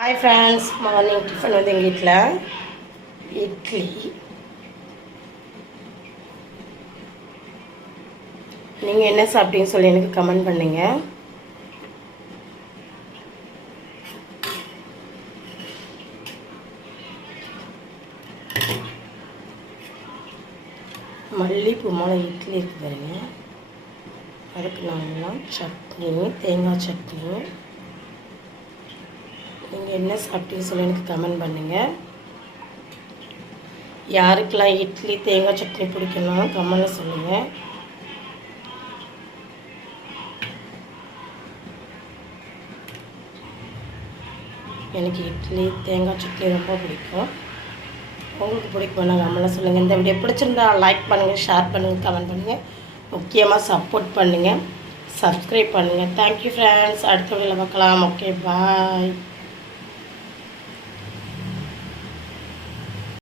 Hi friends, morning tiffin வந்து எங்கள் வீட்டில் இட்லி. நீங்கள் என்ன சாப்பிட்டீங்கன்னு சொல்லி எனக்கு கமெண்ட் பண்ணுங்க. மல்லிப்பூ மேலே இட்லி இருக்குது பாருங்க. அதுக்கு நாங்களாம் சட்னி, தேங்காய் சட்னி. நீங்கள் என்ன சாப்பிட்டீங்கன்னு சொல்லி எனக்கு கமெண்ட் பண்ணுங்கள். யாருக்கெல்லாம் இட்லி தேங்காய் சட்னி பிடிக்கணும் கமெண்ட்டில் சொல்லுங்கள். எனக்கு இட்லி தேங்காய் சட்னி ரொம்ப பிடிக்கும். உங்களுக்கு பிடிக்கும்னா கமெண்ட்டில் சொல்லுங்கள். இந்த வீடியோ பிடிச்சிருந்தா லைக் பண்ணுங்கள், ஷேர் பண்ணுங்கள், கமெண்ட் பண்ணுங்கள். முக்கியமாக சப்போர்ட் பண்ணுங்கள், சப்ஸ்கிரைப் பண்ணுங்கள். Thank you friends. அடுத்த வீடியோவில் பார்க்கலாம். ஓகே, பாய்.